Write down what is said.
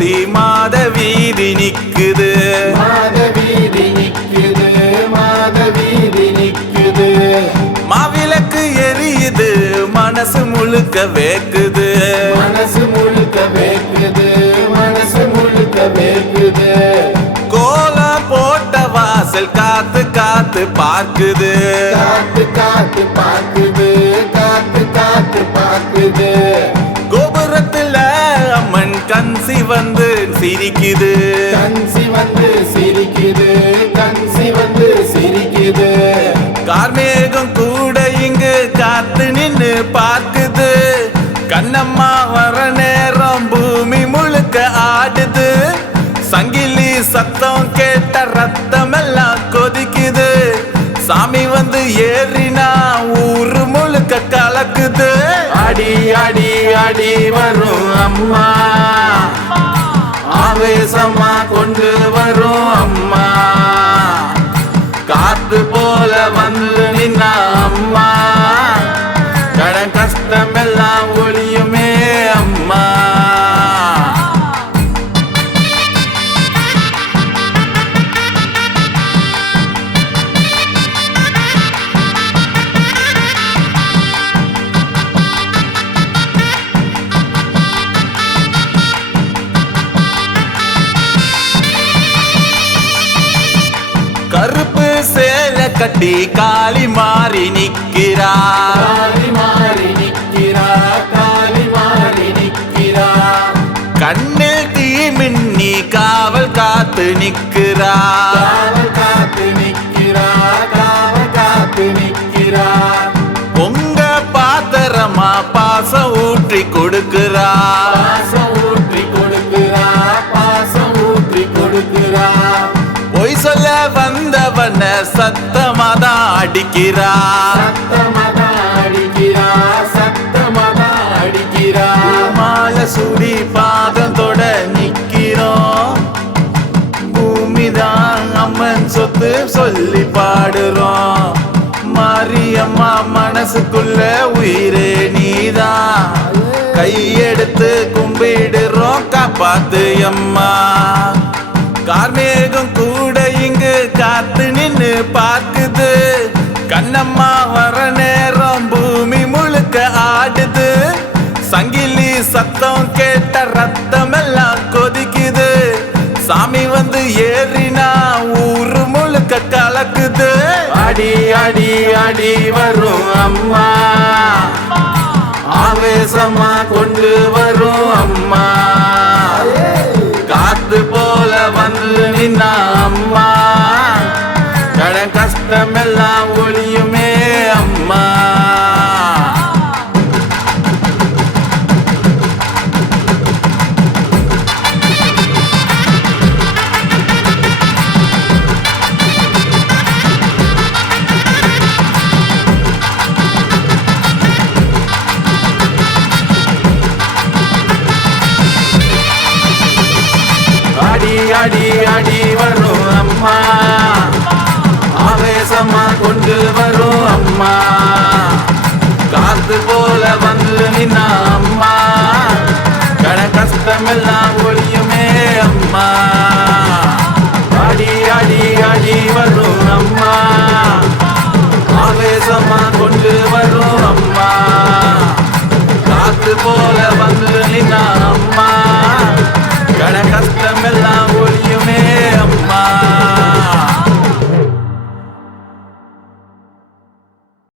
ஊசி மாத வீதி நிக்குது, மாதவீதி நிக்குது, மாதவீதி நிக்குது. மாவிளக்கு எரியுது மனசு முழுக்க வேக்குது, மனசு முழுக்க வேக்குது, மனசு முழுக்க வேக்குது. கோலம் போட்ட வாசல் காத்து காத்து பார்க்குது, காத்து காத்து பார்க்குது, காத்து காத்து பார்க்குது. கோபுரத்துல அம்மன் கன்சி வந்து சிரிக்குது, கன்சி வந்து சிரிக்குது, கன்சி வந்து சிரிக்குது. கார்மேகம் கூட இங்கு காத்து நின்னு பார்க்குது, கண்ணம்மா வர நேரம் பூமி முழுக்க ஆடுது, சங்கிலி சத்தம் கேட்ட ரத்தம் எல்லாம் கொதிக்குது, சாமி வந்து ஏறினா ஊரு முழுக்க கலக்குது. அடி அடி அடி வரும் அம்மா, ஆவேசமா கொண்டு வரும் அம்மா, காத்து போல வந்து நின்னா அம்மா, கடன் கஷ்டம் எல்லாம் ஒளியுமே அம்மா. கருப்பு சேலை கட்டி காளி மாறி நிக்கிறா, காளி மாறி நிக்கிறா, காளி மாறி நிக்கிறா. கண்ணில் தீ மின்னி காவல் காத்து நிக்கிறா, காவல் காத்து நிக்கிறா, காவல் காத்து நிக்கிறா. பொங்க பாத்திரமா பாசம் ஊற்றி கொடுக்கிறா, பாசம் ஊற்றி கொடுக்கிறா, பாசம் ஊற்றி கொடுக்கிறா. பொய் சொல்ல வந்தவன சத்தமாதான் அடிக்கிறா, சத்தமதான் அடிக்கிறா, சத்தமதான் அடிக்கிறா. மாலை சுடி பாதம் தொட நிக்கிறோம், பூமிதான் அம்மன் சொத்து சொல்லி பாடுறோம், மாரியம்மா மனசுக்குள்ள உயிரே நீதான், கையெடுத்து கும்பிடுறோம் காப்பாத்து அம்மா. கார்மேகம் கூட இங்கு காத்து நின்னு பார்க்குது, கண்ணம்மா வர நேரம் பூமி முழுக்க ஆடுது, சங்கிலி சத்தம் கேட்ட ரத்தம் எல்லாம் கொதிக்குது, சாமி வந்து ஏறினா ஊரு முழுக்க கலக்குது. அடி அடி அடி வரும் அம்மா, ஆவேசமா கொண்டு